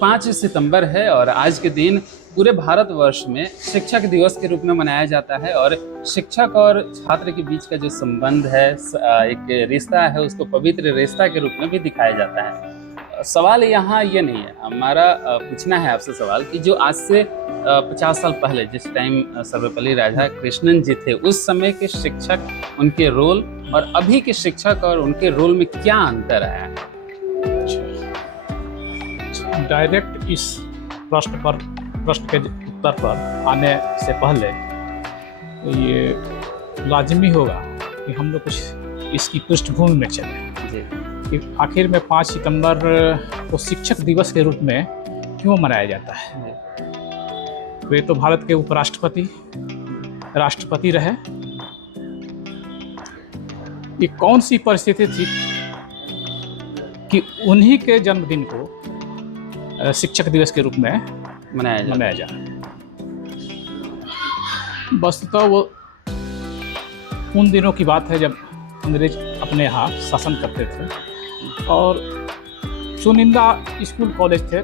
5 सितंबर है और आज के दिन पूरे भारतवर्ष में शिक्षक दिवस के रूप में मनाया जाता है। और शिक्षक और छात्र के बीच का जो संबंध है, एक रिश्ता है, उसको पवित्र रिश्ता के रूप में भी दिखाया जाता है। सवाल यहाँ ये नहीं है, हमारा पूछना है आपसे सवाल कि जो आज से 50 साल पहले जिस टाइम सर्वपल्ली राधाकृष्णन जी थे, उस समय के शिक्षक, उनके रोल और अभी के शिक्षक और उनके रोल में क्या अंतर है? डायरेक्ट इस प्रश्न के उत्तर पर आने से पहले ये लाजमी होगा कि हम लोग कुछ इसकी पृष्ठभूमि में चलें कि आखिर में 5 सितंबर को शिक्षक दिवस के रूप में क्यों मनाया जाता है। वे तो भारत के उपराष्ट्रपति, राष्ट्रपति रहे। ये कौन सी परिस्थिति थी कि उन्हीं के जन्मदिन को शिक्षक दिवस के रूप में मनाया जा रहा है। वस्तुतः वो उन दिनों की बात है जब अंग्रेज अपने यहाँ शासन करते थे और चुनिंदा स्कूल कॉलेज थे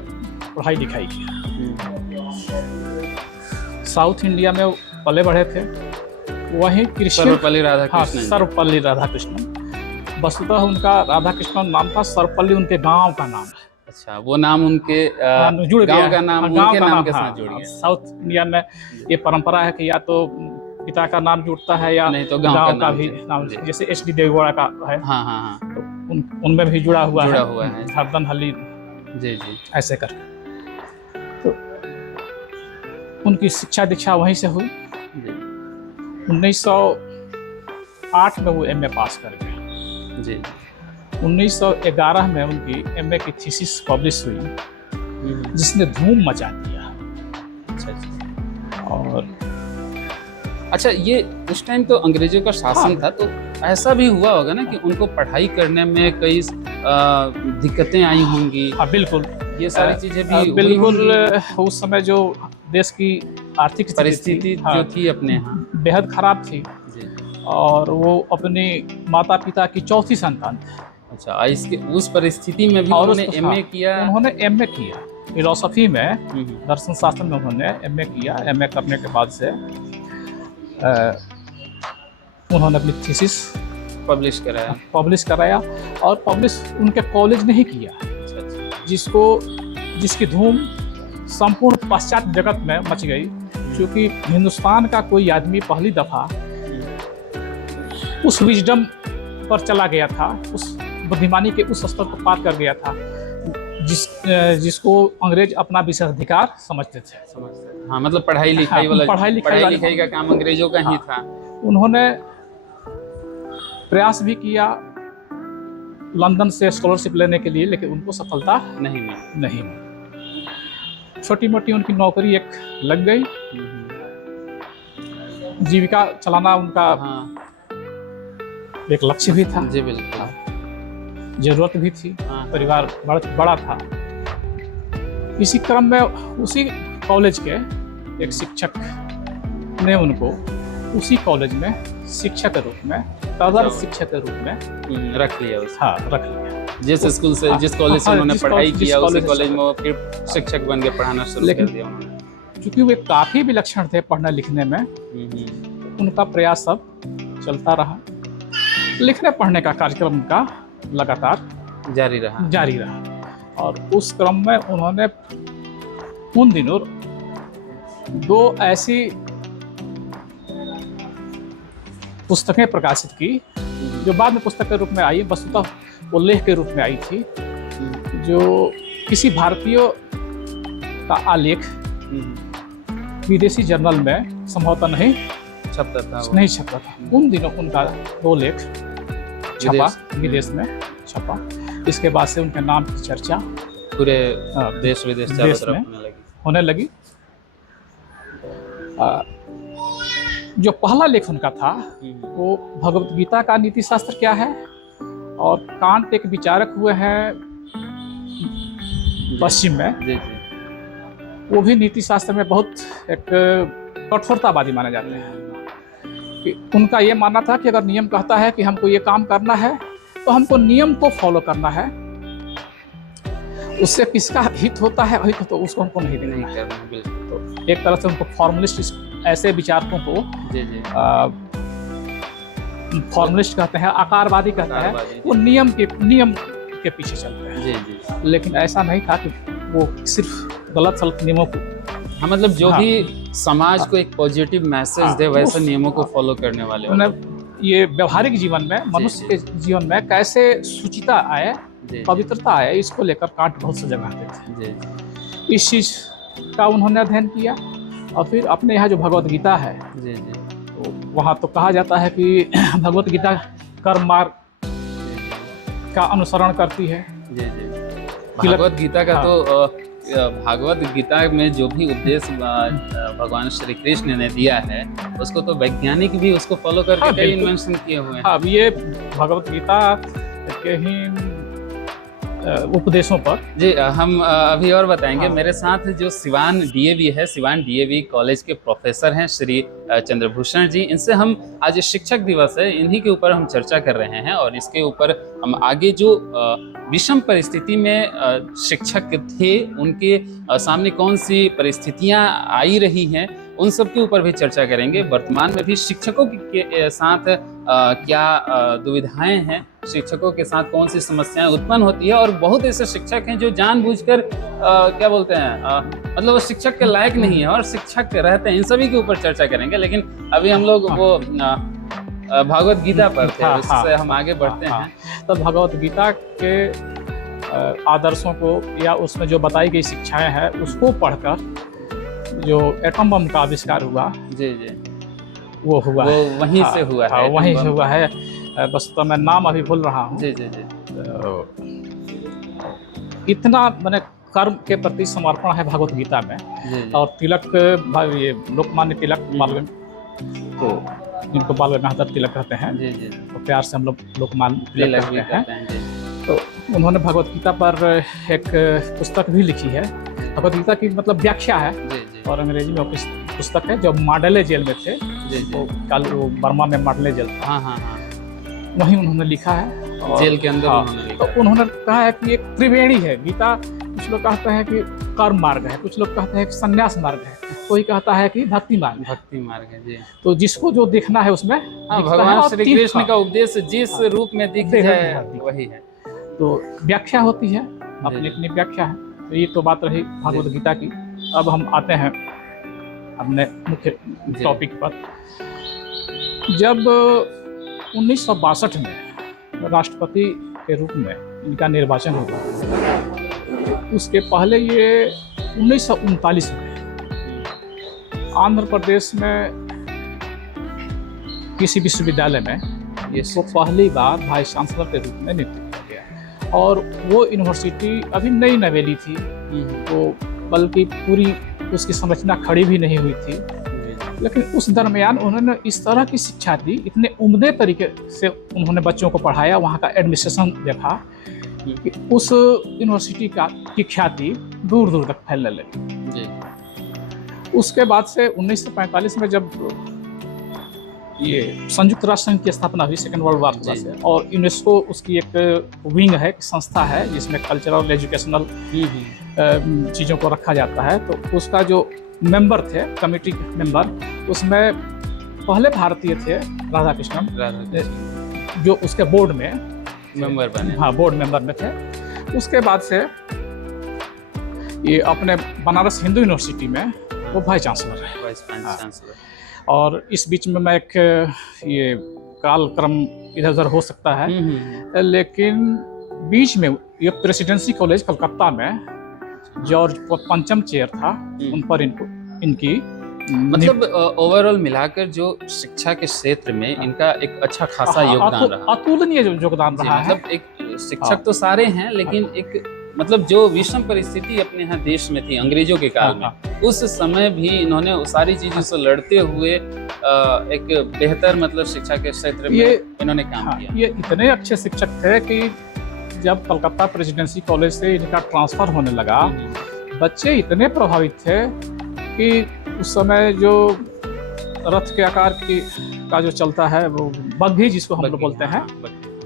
पढ़ाई लिखाई की। साउथ इंडिया में पले बढ़े थे, वहीं सर्वपल्ली राधाकृष्णन। वस्तुतः उनका राधाकृष्णन नाम था, सर्वपल्ली उनके गांव का नाम है। अच्छा, वो नाम उनके जुड़ गया, गांव का नाम उनके नाम के साथ जुड़ गया। साउथ इंडिया में ये परंपरा है कि या तो पिता का नाम जुड़ता है या नहीं तो गांव का भी नाम, जैसे एच.डी. देवगौड़ा का है। हाँ। तो उनमें भी जुड़ा हुआ है हरदन हली जी ऐसे कर। तो उनकी शिक्षा दीक्षा वहीं से हुई। 1908 में वो एमए पास कर गए जी। 1911 में उनकी एमए की थीसिस पब्लिश हुई जिसने धूम मचा दिया। और अच्छा, ये उस टाइम तो अंग्रेजों का शासन था, तो ऐसा भी हुआ होगा ना कि उनको पढ़ाई करने में कई दिक्कतें आई होंगी। हाँ बिल्कुल, ये सारी चीजें भी बिल्कुल। उस समय जो देश की आर्थिक परिस्थिति जो थी अपने यहाँ बेहद खराब थी और वो अपने माता पिता की चौथी संतान थी। अच्छा, इसके उस परिस्थिति में भी उन्होंने एमए किया। उन्होंने एमए किया फिलोसफी में, दर्शन शास्त्र में उन्होंने एमए किया। एमए करने के बाद से उन्होंने अपनी थीसिस पब्लिश कराया और पब्लिश उनके कॉलेज ने ही किया। जिसकी धूम संपूर्ण पाश्चात्य जगत में मच गई, क्योंकि हिंदुस्तान का कोई आदमी पहली दफा उस विजडम पर चला गया था, उस बुद्धिमानी के उस स्तर को पार कर गया था जिसको अंग्रेज अपना विशेषाधिकार समझते थे। हाँ, मतलब पढ़ाई लिखाई का काम अंग्रेजों का ही था। उन्होंने प्रयास भी किया लंदन से स्कॉलरशिप लेने के लिए, लेकिन उनको सफलता नहीं मिली। छोटी मोटी उनकी नौकरी एक लग गई, जीविका चलाना उनका एक लक्ष्य भी था। जी बिल्कुल, जरूरत भी थी। परिवार बड़ा था। इसी क्रम में उसी कॉलेज के एक शिक्षक ने उनको उसी कॉलेज में शिक्षक के रूप में, तदर्थ शिक्षक के रूप में रख लिया। रख लिया। जिस स्कूल से, जिस कॉलेज से उन्होंने पढ़ाई किया, उसी कॉलेज में वो फिर शिक्षक बन के पढ़ाना शुरू कर दिया उन्होंने। क्योंकि वे काफी विलक्षण थे पढ़ने लिखने में, उनका प्रयास सब चलता रहा। लिखने पढ़ने का कार्यक्रम उनका लगातार जारी रहा। और उस क्रम में उन्होंने उन दिनों 2 ऐसी पुस्तकें प्रकाशित की जो बाद में पुस्तक के रूप में आई। वस्तुतः वो लेख के रूप में आई थी, जो किसी भारतीय का आलेख विदेशी जर्नल में संभवतः नहीं छपता था। उन दिनों उनका 2 लेख छपा, विदेश में छपा। इसके बाद से उनके नाम की चर्चा पूरे देश विदेश में होने लगी। जो पहला लेख उनका था वो भगवत गीता का नीति शास्त्र क्या है, और कांट एक विचारक हुए हैं पश्चिम में, वो भी नीति शास्त्र में बहुत एक कठोरतावादी माने जाते हैं। कि उनका ये मानना था कि अगर नियम कहता है कि हमको ये काम करना है तो हमको नियम को फॉलो करना है, उससे किसका हित होता है हित तो उसको हमको नहीं नहीं देखना है। करना बिल्कुल। तो एक तरह से उनको फॉर्मलिस्ट, ऐसे विचारकों को जी जी फॉर्मलिस्ट कहते हैं, आकारवादी कहते हैं। आकारवादी, वो नियम के पीछे चलते हैं। जी जी। लेकिन ऐसा नहीं था कि वो सिर्फ गलत सलत नियमों को, हाँ मतलब जो हाँ, भी समाज को एक पॉजिटिव मैसेज हाँ, दे वैसे उस- नियमों को फॉलो करने वाले हो। उन्हें ये व्यवहारिक जीवन में, मनुष्य के जीवन में कैसे शुचिता आए, जी पवित्रता आए, इसको लेकर कांट बहुत सी जगह आते थे। जी जी इस चीज का उन्होंने अध्ययन किया। और फिर अपने यहाँ जो भगवत गीता है, जी जी तो वहाँ तो कहा जाता है कि भगवत गीता कर्म मार्ग का अनुसरण करती है। जी जी। भागवत गीता का हाँ। तो भागवत गीता में जो भी उपदेश भगवान श्री कृष्ण ने दिया है उसको तो वैज्ञानिक भी उसको फॉलो करके हाँ, कई बिल्कुल। इन्वेंशन किए हुए हैं। हाँ, अब ये भगवत गीता के ही उपदेशों पर जी हम अभी और बताएंगे। हाँ। मेरे साथ जो सिवान डीएवी है, सिवान डीएवी कॉलेज के प्रोफेसर हैं श्री चंद्रभूषण जी। इनसे हम आज शिक्षक दिवस है, इन्हीं के ऊपर हम चर्चा कर रहे हैं और इसके ऊपर हम आगे जो विषम परिस्थिति में शिक्षक थे उनके सामने कौन सी परिस्थितियां आई रही हैं उन सब के ऊपर भी चर्चा करेंगे। वर्तमान में भी शिक्षकों के साथ क्या दुविधाएं हैं, शिक्षकों के साथ कौन सी समस्याएं उत्पन्न होती है और बहुत ऐसे शिक्षक हैं जो जानबूझकर क्या बोलते हैं मतलब वो शिक्षक के लायक नहीं है और शिक्षक रहते हैं। इन सभी के ऊपर चर्चा करेंगे। लेकिन अभी हम लोग वो भागवत गीता पर थे, हाँ, उससे हम आगे बढ़ते हाँ, हैं। तो भगवत गीता के आदर्शों को या उसमें जो बताई गई शिक्षाएं हैं उसको पढ़कर जो एटम बम का आविष्कार हुआ, जी जी वो हुआ वो है। वहीं हाँ, से हुआ हाँ, है, वहीं एटम से बम। हुआ है। बस तो मैं नाम अभी भूल रहा हूँ। जी जी जी इतना मैंने कर्म के प्रति समर्पण है भगवत गीता में। जी जी और तिलक, ये लोकमान्य तिलक, बाल, तो इनको बाल गंगाधर तिलक कहते हैं, जी जी तो प्यार से हम लोग लोकमान्य तिलक तिलक भी कहते हैं। करते हैं। जी तो उन्होंने भगवत गीता पर एक पुस्तक भी लिखी है। भगवत गीता की मतलब व्याख्या है, जी जी और अंग्रेजी में वो पुस्तक है। जब मांडले जेल में थे, जी जी वो कल वो बर्मा में मांडले जेल था, हाँ हाँ हाँ वहीं उन्होंने लिखा है। और जेल के अंदर हाँ, उन्होंने लिखा। तो उन्होंने कहा है कि एक त्रिवेणी है गीता। कुछ लोग कहते हैं कि कर्म मार्ग है, कुछ लोग कहते हैं कि संन्यास मार्ग है, कोई कहता है कि भक्ति मार्ग है। भक्ति मार्ग है। जी तो जिसको जो देखना है उसमें हाँ, दिखता है। भगवान और श्री तीन- कृष्ण का उपदेश जिस हाँ, रूप में दिख देख जाए हाँ, वही है। तो व्याख्या होती है, अपनी जी। अपनी व्याख्या है। तो ये तो बात रही भागवत गीता की। अब हम आते हैं अपने मुख्य जी। टॉपिक पर। जब 1962 में राष्ट्रपति के रूप में इनका निर्वाचन हुआ, उसके पहले ये 1939 में आंध्र प्रदेश में किसी विश्वविद्यालय में इसको पहली बार वाइस चांसलर के रूप में नियुक्त किया गया। और वो यूनिवर्सिटी अभी नई नवेली थी, तो बल्कि पूरी उसकी संरचना खड़ी भी नहीं हुई थी। लेकिन उस दरमियान उन्होंने इस तरह की शिक्षा दी, इतने उम्दे तरीके से उन्होंने बच्चों को पढ़ाया, वहाँ का एडमिनिस्ट्रेशन देखा कि उस यूनिवर्सिटी की ख्याति दूर दूर तक फैलने लगी। जी उसके बाद से 1945 में जब ये संयुक्त राष्ट्र संघ की स्थापना हुई सेकेंड वर्ल्ड वॉर जी। से, और यूनेस्को उसकी एक विंग है, एक संस्था है जिसमें कल्चरल एजुकेशनल चीज़ों को रखा जाता है। तो उसका जो मेंबर थे, कमेटी मेंबर, उसमें पहले भारतीय थे राधा कृष्णन, जो उसके बोर्ड में मेंबर बने। हाँ, बोर्ड मेंबर में थे। उसके बाद से ये अपने बनारस हिंदू यूनिवर्सिटी में वो वाइस चांसलर है। Vice chancellor. और इस बीच में मैं एक ये कालक्रम इधर उधर हो सकता है, लेकिन बीच में ये प्रेसिडेंसी कॉलेज कलकत्ता में जॉर्ज पंचम चेयर था, उन पर इनकी मतलब ओवरऑल मिलाकर जो शिक्षा के क्षेत्र में इनका एक अच्छा खासा योगदान रहा। अतुलनीय योगदान रहा है। मतलब एक शिक्षक तो सारे हैं, लेकिन एक मतलब जो विषम परिस्थिति अपने यहाँ देश में थी अंग्रेजों के काल में, उस समय भी इन्होंने सारी चीजों से लड़ते हुए एक बेहतर मतलब शिक्षा के क्षेत्र में इन्होंने काम किया। ये इतने अच्छे शिक्षक थे कि जब कलकत्ता प्रेसिडेंसी कॉलेज से इनका ट्रांसफर होने लगा, बच्चे इतने प्रभावित थे कि उस समय जो रथ के आकार का जो चलता है वो बग्घी, जिसको हम लोग बोलते हैं,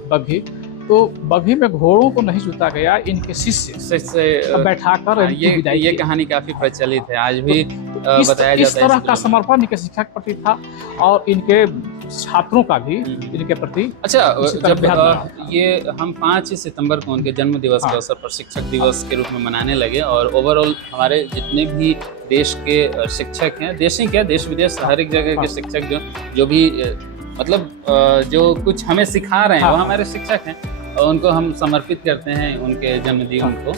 बग्घी, तो बगही में घोड़ों को नहीं जुता गया, इनके शिष्य से बैठाकर इनकी विदाई ये की। कहानी काफी प्रचलित है, आज भी इस बताया जाता है। इस तरह का स्कूलों में। समर्पण इनके शिक्षा के प्रति था और इनके छात्रों का भी इनके प्रति। अच्छा, इसी तरह जब बेहद बड़ा ये हम 5 सितंबर को उनके जन्म दिवस के हाँ। अवसर पर शिक्षक दिवस के रूप में मनाने लगे, और ओवरऑल हमारे जितने भी देश के शिक्षक हैं, देश ही क्या देश विदेश हर एक जगह के शिक्षक जो भी मतलब जो कुछ हमें सिखा रहे हैं वो हमारे शिक्षक हैं, और उनको हम समर्पित करते हैं उनके जन्मदिन को।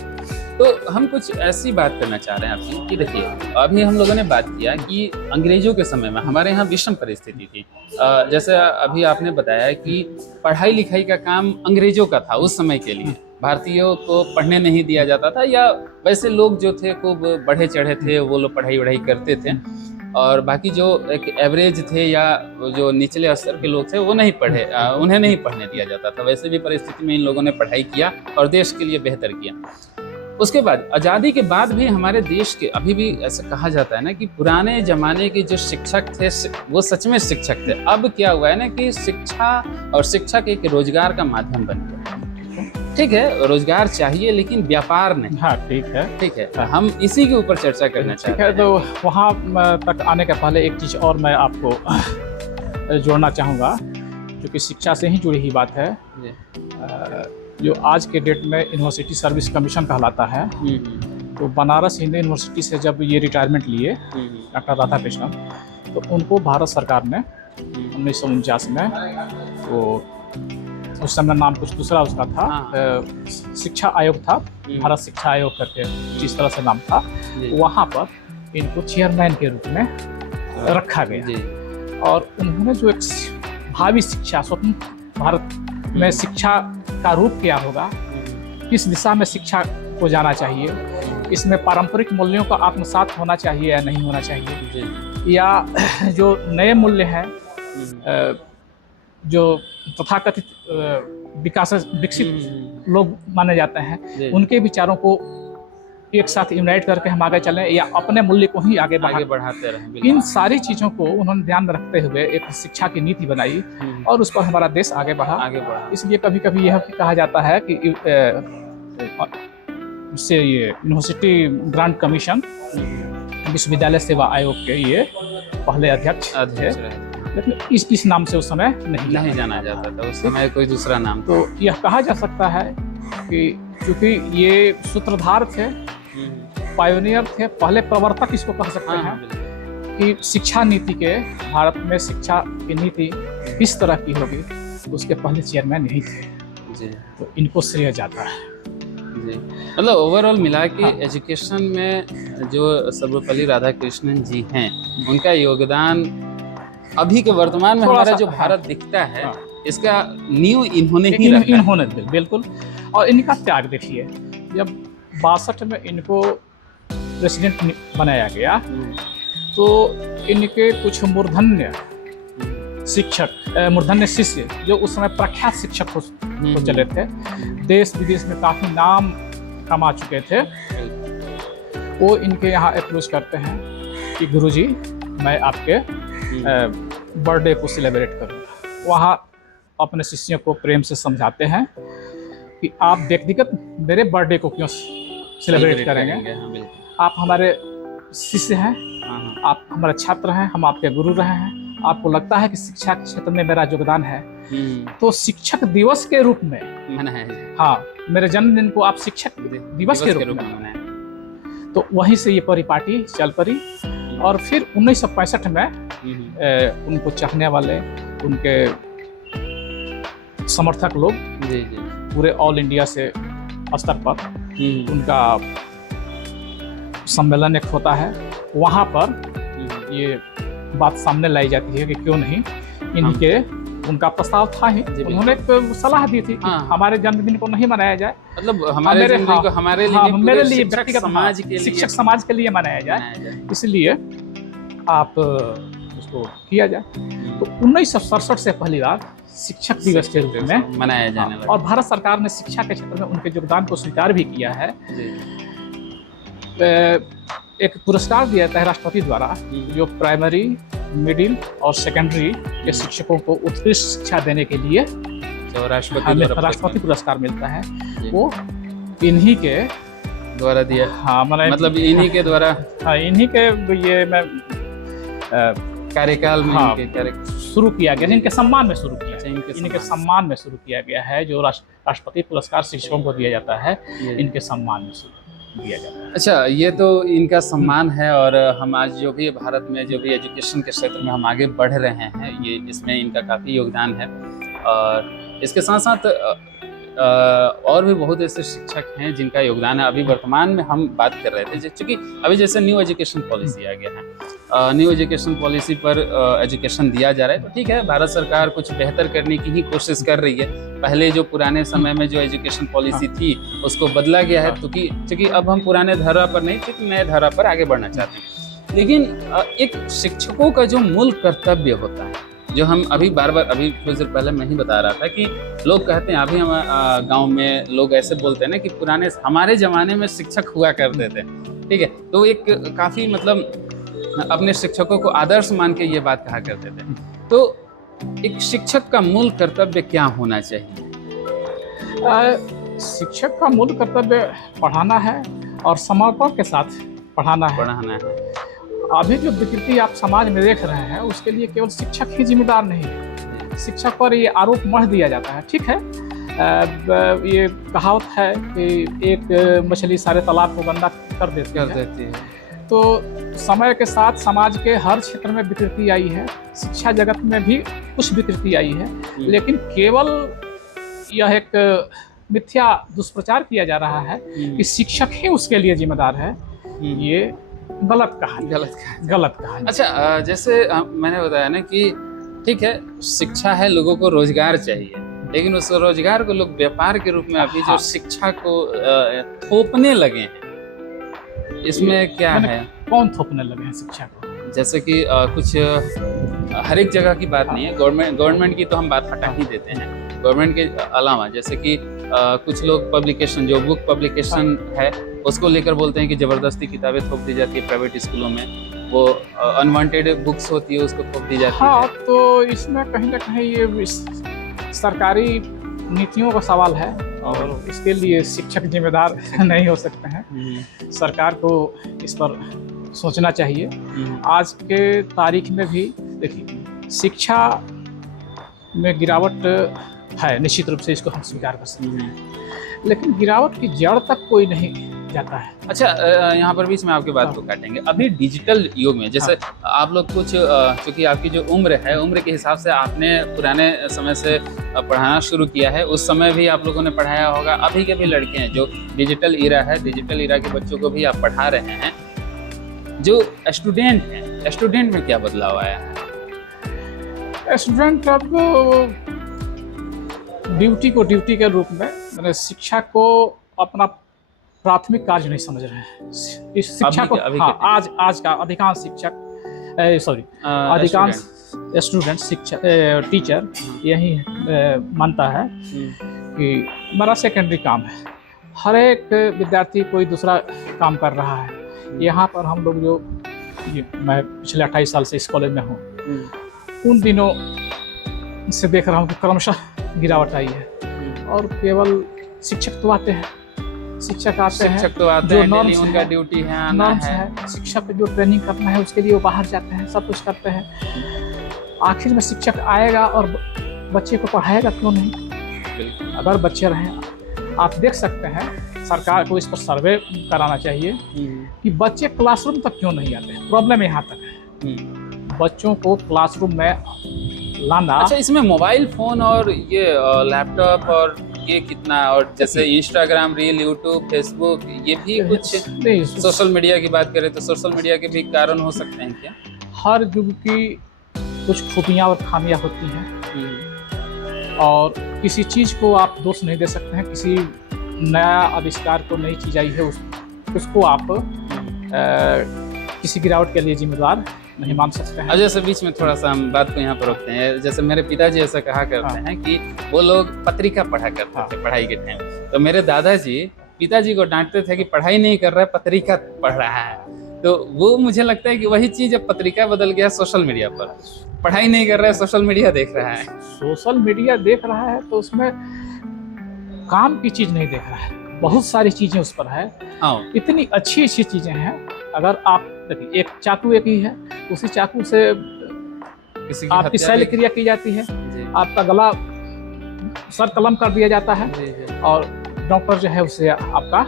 तो हम कुछ ऐसी बात करना चाह रहे हैं आपसे कि देखिए, अभी हम लोगों ने बात किया कि अंग्रेजों के समय में हमारे यहाँ विषम परिस्थिति थी। जैसे अभी आपने बताया कि पढ़ाई लिखाई का काम अंग्रेजों का था उस समय के लिए, भारतीयों को पढ़ने नहीं दिया जाता था, या वैसे लोग जो थे खूब बढ़े चढ़े थे वो लोग पढ़ाई वढ़ाई करते थे, और बाकी जो एक एवरेज थे या जो निचले स्तर के लोग थे वो नहीं पढ़े, उन्हें नहीं पढ़ने दिया जाता था। वैसे भी परिस्थिति में इन लोगों ने पढ़ाई किया और देश के लिए बेहतर किया। उसके बाद आज़ादी के बाद भी हमारे देश के अभी भी ऐसा कहा जाता है ना कि पुराने ज़माने के जो शिक्षक थे वो सच में शिक्षक थे। अब क्या हुआ है ना कि शिक्षा और शिक्षक एक रोजगार का माध्यम बन गया। ठीक है, रोजगार चाहिए लेकिन व्यापार नहीं। हाँ ठीक है, ठीक है, हम इसी के ऊपर चर्चा करना चाहते हैं। तो वहाँ तक आने के पहले एक चीज़ और मैं आपको जोड़ना चाहूँगा, जो कि शिक्षा से ही जुड़ी ही बात है। जो आज के डेट में यूनिवर्सिटी सर्विस कमीशन कहलाता है, तो बनारस हिंदू यूनिवर्सिटी से जब ये रिटायरमेंट लिए डॉक्टर राधाकृष्णन, तो उनको भारत सरकार ने 1949 में, तो उस समय नाम कुछ दूसरा उसका था, शिक्षा आयोग था, भारत शिक्षा आयोग करके जिस तरह से नाम था, वहाँ पर इनको चेयरमैन के रूप में रखा गया। और उन्होंने जो एक भावी शिक्षा, स्वतंत्र भारत में शिक्षा का रूप क्या होगा, किस दिशा में शिक्षा को जाना चाहिए, इसमें पारंपरिक मूल्यों का आत्मसात होना चाहिए या नहीं होना चाहिए, या जो नए मूल्य हैं जो तथाकथित विकसित लोग माने जाते हैं, उनके विचारों को एक साथ यूनाइट करके हम आगे चलें या अपने मूल्य को ही आगे बढ़ाते रहें। इन सारी चीज़ों को उन्होंने ध्यान में रखते हुए एक शिक्षा की नीति बनाई और उस पर हमारा देश आगे बढ़ा। इसलिए कभी कभी यह भी कहा जाता है कि ये यूनिवर्सिटी ग्रांट कमीशन, विश्वविद्यालय सेवा आयोग के ये पहले अध्यक्ष थे, लेकिन इस नाम से उस समय नहीं जाना जाता था। उस समय कोई दूसरा नाम। तो यह कहा जा सकता है कि चूंकि ये सूत्रधार थे, पायोनियर थे, पहले प्रवर्तक इसको कह सकते हैं कि शिक्षा नीति के, भारत में शिक्षा की नीति किस तरह की होगी, तो उसके पहले चेयरमैन यही थे जी। तो इनको श्रेय जाता है जी। मतलब ओवरऑल मिला के एजुकेशन में जो सर्वपल्ली राधाकृष्णन जी हैं, उनका योगदान अभी के वर्तमान में हमारा जो भारत दिखता है, इसका नींव इन्होंने ही रखा। इन्होंने बिल्कुल। और इनका त्याग देखिए, जब 62 में इनको प्रेसिडेंट बनाया गया, तो इनके कुछ मूर्धन्य शिष्य जो उस समय प्रख्यात शिक्षक हो चले थे, देश विदेश में काफ़ी नाम कमा चुके थे, वो इनके यहाँ अप्रोच करते हैं कि गुरुजी मैं आपके बर्थडे को सेलिब्रेट करूँगा। वहाँ अपने शिष्यों को प्रेम से समझाते हैं कि आप व्यक्तिगत मेरे बर्थडे को क्यों सेलिब्रेट करेंगे, आप हमारे शिष्य हैं, आप हमारे छात्र हैं, हम आपके गुरु रहे हैं, आपको लगता है कि शिक्षा के क्षेत्र में मेरा योगदान है, तो शिक्षक दिवस के रूप में मेरे जन्मदिन को आप शिक्षक दिवस के रूप में मनाएं। तो वहीं से ये परिपाटी चल पड़ी। और फिर 1965 में उनको चाहने वाले, उनके समर्थक लोग पूरे ऑल इंडिया से स्तर पर उनका सम्मेलन एक होता है, वहाँ पर ये बात सामने लाई जाती है कि क्यों नहीं इनके, उनका प्रस्ताव था ही, उन्होंने एक सलाह दी थी कि हमारे जन्मदिन को नहीं मनाया जाए, मतलब मेरे लिए व्यक्तिगत समाज के लिए, शिक्षक समाज के लिए मनाया जाए, इसलिए आप उसको किया जाए। तो 1967 से पहली बार शिक्षक दिवस के रूप में मनाया जाने लगा। और भारत सरकार ने शिक्षा के क्षेत्र में उनके योगदान को स्वीकार भी किया है। एक पुरस्कार दिया जाता है राष्ट्रपति द्वारा, जो प्राइमरी, मिडिल और सेकेंडरी के शिक्षकों को उत्कृष्ट शिक्षा देने के लिए जो राष्ट्रपति हमें द्वारा राष्ट्रपति पुरस्कार मिलता है, जी। वो इन्हीं के द्वारा दिया, हाँ मतलब इन्हीं के द्वारा हाँ इन्हीं के ये मैं कार्यकाल में हाँ, इनके शुरू किया गया, जी। इनके सम्मान में शुरू किया, इनके इनके सम्मान में शुरू किया गया है। जो राष्ट्रपति पुरस्कार शिक्षकों को दिया जाता है, ये। इनके सम्मान में दिया जाता है। अच्छा, ये तो इनका सम्मान है, और हम आज जो भी भारत में जो भी एजुकेशन के क्षेत्र में हम आगे बढ़ रहे हैं, ये इसमें इनका काफ़ी योगदान है। और इसके साथ साथ और भी बहुत ऐसे शिक्षक हैं जिनका योगदान है। अभी वर्तमान में हम बात कर रहे थे, चूँकि अभी जैसे न्यू एजुकेशन पॉलिसी आ गया है, न्यू एजुकेशन पॉलिसी पर एजुकेशन दिया जा रहा है, तो ठीक है, भारत सरकार कुछ बेहतर करने की ही कोशिश कर रही है। पहले जो पुराने समय में जो एजुकेशन पॉलिसी थी उसको बदला गया है, क्योंकि अब हम पुराने धारा पर नहीं थे, नए धारा पर आगे बढ़ना चाहते हैं। लेकिन एक शिक्षकों का जो मूल कर्तव्य होता है, जो हम अभी बार बार, अभी कुछ देर पहले मैं ही बता रहा था कि लोग कहते हैं, अभी हम गांव में लोग ऐसे बोलते हैं ना कि पुराने हमारे ज़माने में शिक्षक हुआ करते थे, ठीक है, तो एक काफ़ी मतलब अपने शिक्षकों को आदर्श मान के ये बात कहा करते थे। तो एक शिक्षक का मूल कर्तव्य क्या होना चाहिए? शिक्षक का मूल कर्तव्य पढ़ाना है और समर्पण के साथ पढ़ाना है। अभी जो विकृति आप समाज में देख रहे हैं, उसके लिए केवल शिक्षक ही जिम्मेदार नहीं है। शिक्षक पर ये आरोप मढ़ दिया जाता है। ठीक है, ये कहावत है कि एक मछली सारे तालाब को गंदा कर देती है। तो समय के साथ समाज के हर क्षेत्र में विकृति आई है, शिक्षा जगत में भी कुछ विकृति आई है, लेकिन केवल यह एक मिथ्या दुष्प्रचार किया जा रहा है कि शिक्षक ही उसके लिए जिम्मेदार है। ये गलत कहानी। अच्छा, जैसे मैंने बताया ना कि ठीक है, शिक्षा है, लोगों को रोजगार चाहिए, लेकिन उस रोजगार को लोग व्यापार के रूप में अभी जो शिक्षा को थोपने लगे हैं, इसमें क्या है? कौन थोपने लगे हैं शिक्षा को? जैसे कि कुछ हर एक जगह की बात नहीं है, गवर्नमेंट की तो हम बात हटा ही देते हैं। गवर्नमेंट के अलावा जैसे कि कुछ लोग पब्लिकेशन, जो बुक पब्लिकेशन है, उसको लेकर बोलते हैं कि ज़बरदस्ती किताबें थोप दी जाती है प्राइवेट स्कूलों में, वो अनवांटेड बुक्स होती है उसको थोप दी जाती है। तो इसमें कहीं ना कहीं ये सरकारी नीतियों का सवाल है, और इसके लिए शिक्षक जिम्मेदार नहीं हो सकते हैं। सरकार को इस पर सोचना चाहिए। आज के तारीख में भी देखिए, शिक्षा में गिरावट है, निश्चित रूप से इसको हम स्वीकार कर सकते हैं, लेकिन गिरावट की जड़ तक कोई नहीं जाता है। अच्छा, यहाँ पर बीच में आपकी बात को काटेंगे। अभी डिजिटल युग में जैसे आप लोग कुछ, चूँकि आपकी जो उम्र है, उम्र के हिसाब से आपने पुराने समय से पढ़ाना शुरू किया है, उस समय भी आप लोगों ने पढ़ाया होगा। अभी के भी लड़के हैं जो डिजिटल इरा है, डिजिटल इरा के बच्चों को भी आप पढ़ा रहे हैं। जो स्टूडेंट हैं, स्टूडेंट में क्या बदलाव आया है? स्टूडेंट अब ड्यूटी को ड्यूटी के रूप में, मैंने शिक्षा को अपना प्राथमिक कार्य नहीं समझ रहे हैं। इस शिक्षा को आज का अधिकांश शिक्षक, अधिकांश स्टूडेंट, शिक्षक, टीचर यही मानता है कि मेरा सेकेंडरी काम है। हर एक विद्यार्थी कोई दूसरा काम कर रहा है। यहाँ पर हम लोग जो, मैं पिछले 28 साल से इस कॉलेज में हूँ, उन दिनों से देख रहा हूँ कि क्रमशः गिरावट आई है, और केवल शिक्षक तो आते हैं, जो नॉर्म्स उनका ड्यूटी है, आना है। शिक्षक जो ट्रेनिंग करना है उसके लिए वो बाहर जाते हैं, सब कुछ करते हैं। आखिर में शिक्षक आएगा और बच्चे को पढ़ाएगा क्यों नहीं? अगर बच्चे रहें, आप देख सकते हैं, सरकार को इस पर सर्वे कराना चाहिए कि बच्चे क्लासरूम तक क्यों नहीं आते हैं। प्रॉब्लम यहाँ तक है, बच्चों को क्लासरूम में लाना। अच्छा, इसमें मोबाइल फोन और ये लैपटॉप और ये कितना, और जैसे इंस्टाग्राम रील, यूट्यूब, फेसबुक, ये भी कुछ सोशल मीडिया की बात करें तो सोशल मीडिया के भी कारण हो सकते हैं क्या? हर युग की कुछ खूबियाँ और खामियाँ होती हैं, और किसी चीज़ को आप दोष नहीं दे सकते हैं। किसी नया आविष्कार को, नई चीज़ आई है, उसको आप किसी गिरावट के लिए जिम्मेदार नहीं मान सकते हैं। जैसे बीच में थोड़ा सा हम बात को यहाँ पर रोकते हैं। जैसे मेरे पिताजी ऐसा कहा करते हैं कि वो लोग पत्रिका पढ़ा करते थे पढ़ाई के टाइम, तो मेरे दादाजी पिताजी को डांटते थे कि पढ़ाई नहीं कर रहा है, पत्रिका पढ़ रहा है। तो वो मुझे लगता है कि वही चीज अब पत्रिका बदल गया सोशल मीडिया पर। पढ़ाई नहीं कर रहा है, सोशल मीडिया देख रहा है। सोशल मीडिया देख रहा है तो उसमें काम की चीज नहीं देख रहा है, बहुत सारी चीजें उस पर है। हाँ, इतनी अच्छी अच्छी चीजें हैं। अगर आप देखिए, एक चाकू एक ही है, उसी चाकू से किसी की आपकी हत्या शल्य भी- क्रिया की जाती है, जी, आपका गला सर कलम कर दिया जाता है, जी, जी। और डॉक्टर जो है उससे आपका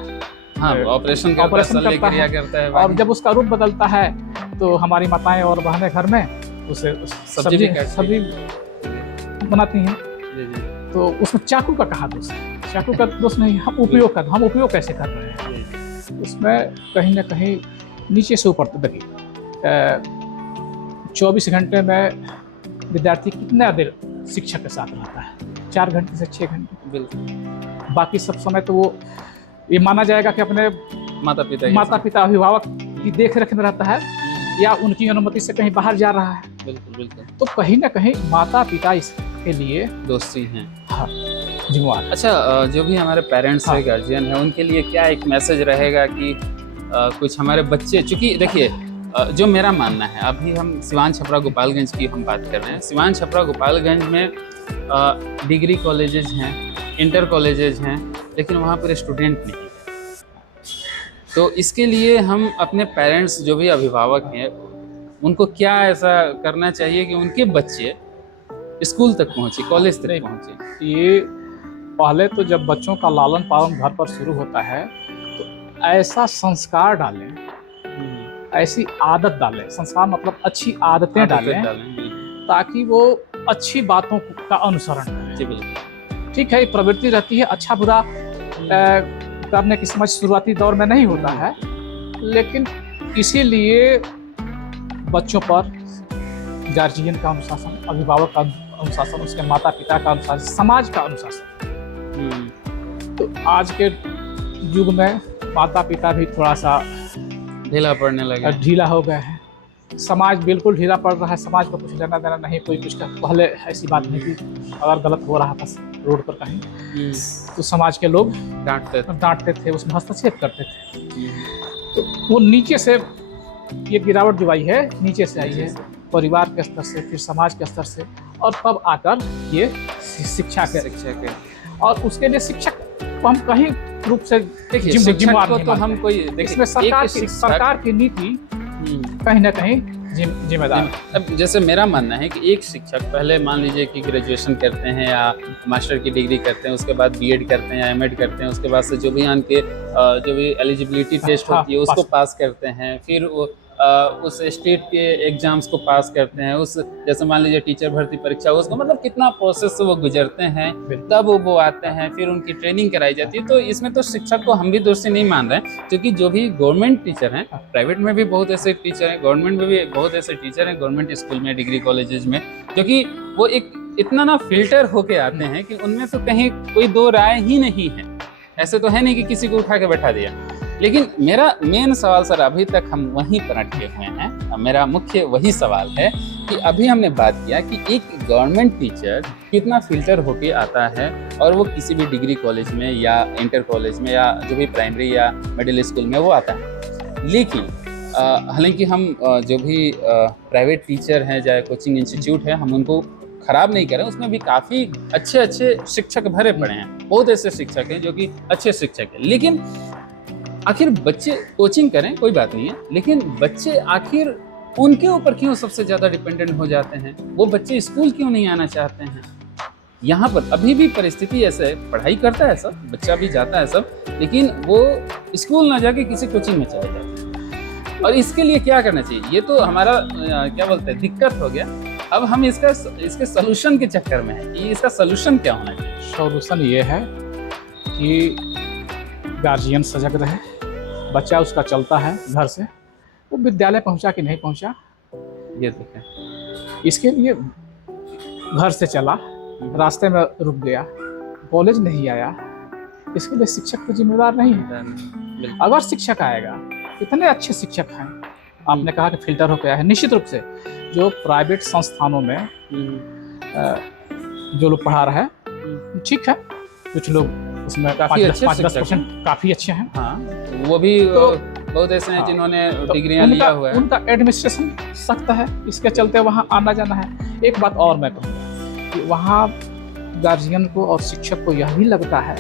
हाँ, ऑपरेशन करता है, ऑपरेशन शल्य करता क्रिया है। करता है। और जब उसका रूप बदलता है तो हमारी माताएं और बहनें घर में उसे सब्जी भी काटती सब्जी बनाती हैं। जी, जी, तो उसमें चाकू का कहाँ दोष है? चाकू का दोष नहीं, हम उपयोग कैसे कर रहे हैं जी। उसमें कहीं ना कहीं नीचे से ऊपर तक। देखिए 24 घंटे में विद्यार्थी कितना देर शिक्षक के साथ रहता है? 4 घंटे से 6 घंटे। बिल्कुल। बाकी सब समय तो वो ये माना जाएगा कि अपने माता पिता के माता साथ। पिता अभिभावक की देख रेख में रहता है, या उनकी अनुमति से कहीं बाहर जा रहा है। बिल्कुल, बिल्कुल। तो कहीं ना कहीं माता पिता इसके लिए दोस्ती हैं। हाँ जिम्मेवार। अच्छा, जो भी हमारे पेरेंट्स हाँ। है, गार्जियन है, उनके लिए क्या एक मैसेज रहेगा कि कुछ हमारे बच्चे, चूंकि देखिए जो मेरा मानना है, अभी हम सिवान छपरा गोपालगंज की हम बात कर रहे हैं। सिवान छपरा गोपालगंज में डिग्री कॉलेजेस हैं, इंटर कॉलेजेस हैं, लेकिन वहाँ पर स्टूडेंट नहीं है। तो इसके लिए हम अपने पेरेंट्स, जो भी अभिभावक हैं, उनको क्या ऐसा करना चाहिए कि उनके बच्चे स्कूल तक पहुँचे, कॉलेज तक नहीं। पहुँचे? ये पहले तो जब बच्चों का लालन पालन घर पर शुरू होता है तो ऐसा संस्कार डालें, ऐसी आदत डालें। संस्कार मतलब अच्छी आदतें डालें, ताकि वो अच्छी बातों का अनुसरण करें। जी, बिल्कुल। ठीक है, प्रवृत्ति रहती है, अच्छा बुरा करने की समझ शुरुआती दौर में नहीं होता है, लेकिन इसीलिए बच्चों पर गार्जियन का अनुशासन, अभिभावक का अनुशासन, उसके माता पिता का अनुशासन, समाज का अनुशासन। तो आज के युग में माता पिता भी थोड़ा सा ढीला पड़ने लगे। ढीला हो गए हैं, समाज बिल्कुल ढीला पड़ रहा है। समाज को कुछ लेना देना नहीं, कोई कुछ पहले ऐसी बात नहीं थी, अगर गलत हो रहा था रोड पर कहीं तो समाज के लोग डांटते थे, उसमें हस्तक्षेप करते थे। तो वो नीचे से ये गिरावट जो आई है, नीचे से आई है, परिवार के स्तर से, फिर समाज के स्तर से, और तब आकर ये शिक्षा के और उसके लिए शिक्षक को हम कहीं रूप से देखिए, शिक्षक को तो हम कोई इसमें सरकार की नीति कहीं ना कहीं जिम्मेदार है। अब जैसे मेरा मानना है कि एक शिक्षक पहले मान लीजिए कि ग्रेजुएशन करते हैं या मास्टर की डिग्री करते हैं, उसके बाद बीएड करते हैं या एमएड करते हैं, उसके बाद से जो भी उनके जो भी एलिजिबिलिटी टेस्ट होती है उसको पास करते हैं, फिर वो उस स्टेट के एग्जाम्स को पास करते हैं, उस जैसे मान लीजिए टीचर भर्ती परीक्षा, उसको मतलब कितना प्रोसेस से वो गुजरते हैं, तब वो आते हैं, फिर उनकी ट्रेनिंग कराई जाती है। तो इसमें तो शिक्षक को हम भी दोषी नहीं मान रहे हैं, क्योंकि जो भी गवर्नमेंट टीचर हैं, प्राइवेट में भी बहुत ऐसे टीचर हैं, गवर्नमेंट में भी बहुत ऐसे टीचर हैं, गवर्नमेंट स्कूल में, डिग्री कॉलेजेस में, जो कि वो एक इतना ना फिल्टर होके आते हैं कि उनमें तो कहीं कोई दो राय ही नहीं है। ऐसे तो है नहीं कि किसी को उठा के बैठा दिया। लेकिन मेरा मेन सवाल सर, अभी तक हम वहीं पर अटके हुए हैं। मेरा मुख्य वही सवाल है कि अभी हमने बात किया कि एक गवर्नमेंट टीचर कितना फिल्टर होके आता है, और वो किसी भी डिग्री कॉलेज में या इंटर कॉलेज में या जो भी प्राइमरी या मिडिल स्कूल में वो आता है। लेकिन हालांकि हम जो भी प्राइवेट टीचर हैं, चाहे कोचिंग इंस्टीट्यूट है, हम उनको खराब नहीं करें, उसमें भी काफ़ी अच्छे अच्छे शिक्षक भरे पड़े हैं, बहुत ऐसे शिक्षक हैं जो कि अच्छे शिक्षक हैं। लेकिन आखिर बच्चे कोचिंग करें कोई बात नहीं है, लेकिन बच्चे आखिर उनके ऊपर क्यों सबसे ज़्यादा डिपेंडेंट हो जाते हैं? वो बच्चे स्कूल क्यों नहीं आना चाहते हैं? यहाँ पर अभी भी परिस्थिति ऐसा है, पढ़ाई करता है सब, बच्चा भी जाता है सब, लेकिन वो स्कूल ना जाके किसी कोचिंग में चले जाते हैं। और इसके लिए क्या करना चाहिए? ये तो हमारा क्या बोलते हैं, दिक्कत हो गया। अब हम इसके सोल्यूशन के चक्कर में हैं कि इसका सोल्यूशन क्या होना चाहिए? सोल्यूशन ये है कि गार्जियन सजग रहे, बच्चा उसका चलता है घर से, वो विद्यालय पहुंचा कि नहीं पहुंचा, ये देखें। इसके लिए घर से चला, रास्ते में रुक गया, कॉलेज नहीं आया, इसके लिए शिक्षक तो जिम्मेदार नहीं है। अगर शिक्षक आएगा, इतने अच्छे शिक्षक हैं, आपने कहा कि फिल्टर हो गया है, निश्चित रूप से जो प्राइवेट संस्थानों में जो लोग पढ़ा रहे हैं, ठीक है, कुछ लोग उसमें काफी अच्छे 5-10% काफी अच्छे हैं। हाँ, वो भी तो बहुत ऐसे हैं हाँ। जिन्होंने तो डिग्रियां लिया हुआ है। उनका एडमिनिस्ट्रेशन सख्त है, इसके चलते वहाँ आना जाना है। एक बात और मैं कहूँगा कि वहाँ गार्जियन को और शिक्षक को यह भी लगता है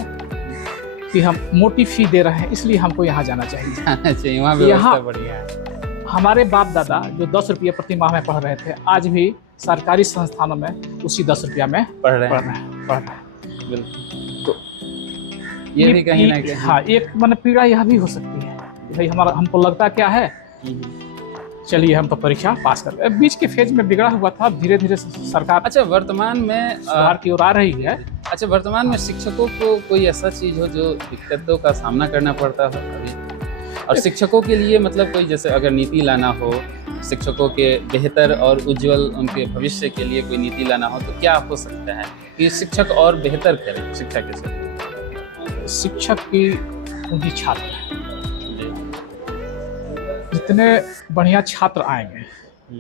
कि हम मोटी फी दे रहे हैं, इसलिए हमको यहाँ जाना चाहिए। चाहिए, वहाँ व्यवस्था यहाँ बढ़िया है। हमारे बाप दादा जो 10 रुपये प्रति माह में पढ़ रहे थे, आज भी सरकारी संस्थानों में उसी 10 रुपया में पढ़ रहे पढ़ हैं। रहे हैं। बिल्कुल। तो ये भी कहीं ना कहीं हाँ, एक मन पीड़ा यह भी हो सकती है कि भाई हमको लगता क्या है, चलिए हम तो परीक्षा पास कर गए। बीच के फेज में बिगड़ा हुआ था, धीरे धीरे सरकार अच्छा वर्तमान में सुधार की ओर आ रही है। अच्छा वर्तमान में शिक्षकों को कोई ऐसा चीज हो जो दिक्कतों का सामना करना पड़ता हो अभी, और शिक्षकों के लिए मतलब कोई जैसे अगर नीति लाना हो, शिक्षकों के बेहतर और उज्जवल उनके भविष्य के लिए कोई नीति लाना हो, तो क्या हो सकता है कि शिक्षक और बेहतर करें शिक्षा के क्षेत्र? शिक्षक की पूंजी छात्र है। जितने बढ़िया छात्र आएंगे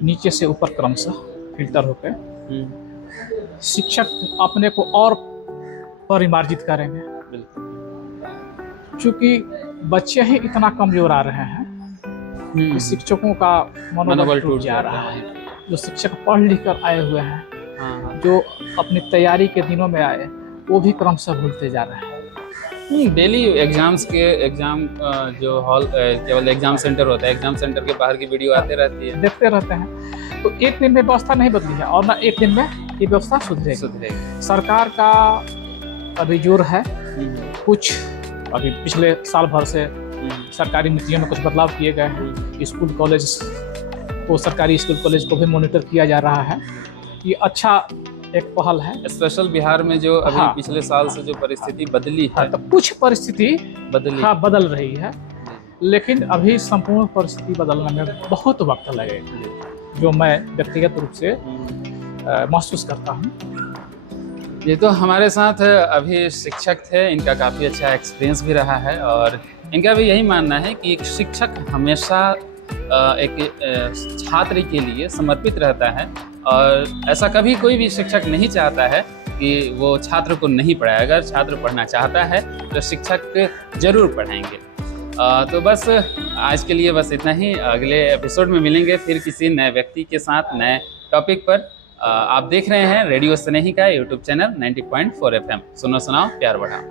नीचे से ऊपर क्रमशः फिल्टर होकर, शिक्षक अपने को और परिमार्जित करेंगे। क्योंकि बच्चे ही इतना कमजोर आ रहे हैं कि शिक्षकों का मनोबल टूट जा रहा है। जो शिक्षक पढ़ लिख कर आए हुए हैं, जो अपनी तैयारी के दिनों में आए, वो भी क्रमशः भूलते जा रहे हैं। डेली एग्जाम जो हॉल केवल एग्जाम सेंटर होता है, एग्जाम सेंटर के बाहर की वीडियो आते रहती है, देखते रहते हैं। तो एक दिन में व्यवस्था नहीं बदली है और ना एक दिन में ये व्यवस्था सुधरेगी। सरकार का अभी जोर है, कुछ अभी पिछले साल भर से सरकारी नीतियों में कुछ बदलाव किए गए हैं। स्कूल कॉलेज को, सरकारी स्कूल कॉलेज को भी मॉनिटर किया जा रहा है। ये अच्छा एक पहल है। स्पेशल बिहार में जो अभी पिछले साल से जो परिस्थिति बदली है, तो कुछ परिस्थिति बदल रही है, लेकिन अभी संपूर्ण परिस्थिति बदलने में बहुत वक्त लगेगा, जो मैं व्यक्तिगत रूप से महसूस करता हूँ। ये तो हमारे साथ अभी शिक्षक थे, इनका काफ़ी अच्छा एक्सपीरियंस भी रहा है और इनका भी यही मानना है कि एक शिक्षक हमेशा एक छात्र के लिए समर्पित रहता है और ऐसा कभी कोई भी शिक्षक नहीं चाहता है कि वो छात्र को नहीं पढ़ाए। अगर छात्र पढ़ना चाहता है तो शिक्षक जरूर पढ़ाएंगे। तो बस आज के लिए बस इतना ही। अगले एपिसोड में मिलेंगे फिर किसी नए व्यक्ति के साथ, नए टॉपिक पर। आप देख रहे हैं रेडियो स्नेही का यूट्यूब चैनल 90.4 FM। सुनो सुनाओ प्यार बढ़ाओ।